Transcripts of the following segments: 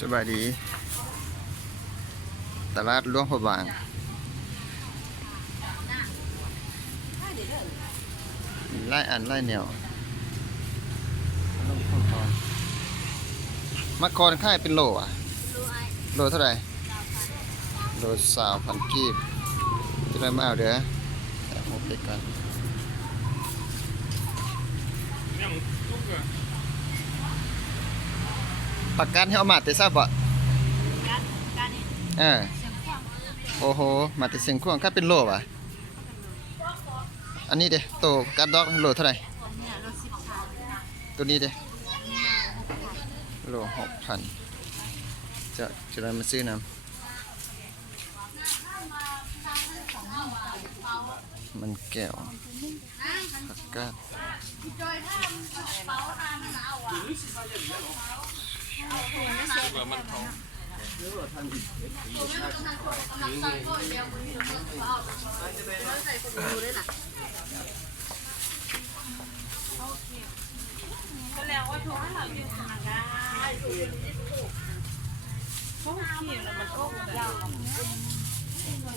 สบายดีตลาดหลวงพระบางไล่อันไล่แนวมะกรค่ายเป็นโลอ่ะโลเท่าไหร่โล20,000 กีบจะได้มาเอาเด้อแต่หมดไปกันประกันให้เอามาแต่ทราบบ่โอ้โหมาแต่เสียงข่วงค่าเป็นโลว่ะอันนี้เด้โตกัดดอกโลเท่าไหร่ตัวนี้เด้โล6,000จะได้มาซื้อน้ำมันแก้วผักกาด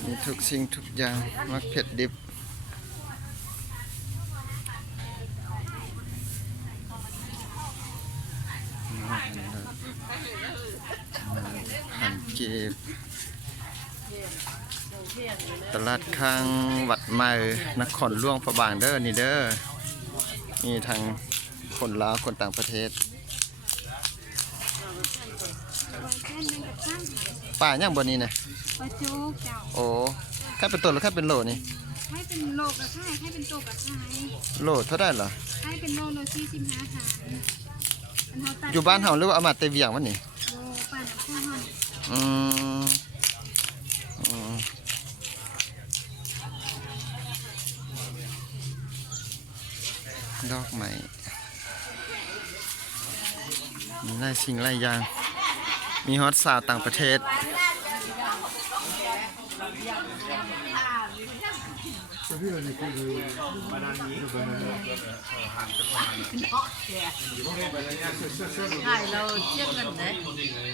มีทุกสิ่งทุกอย่างมักเผ็ดดิบ1,000 กีบตลาดข้างวัดใหม่นครหลวงพระบางเด้อนี่เด้อมีทางคนลาวคนต่างประเทศป่าย่างบนนี้นะปลาโจ๊กเจ้าโอ้แค่เป็นตัวหรือแค่เป็นโลนี่ให้เป็นโลกระค่ายให้เป็นโตกระค่ายโลเท่าได้เหรอให้เป็นโล45 หารอยู่บ้านเฮาหรือว่าเอามาเตเวียงวะนี่โลป่าน้ำข้าวหอมอืมดอกไม้มีหลายสิ่งหลายอย่างมีฮอตสาวต่างประเทศใช่เราเทียบกันนะ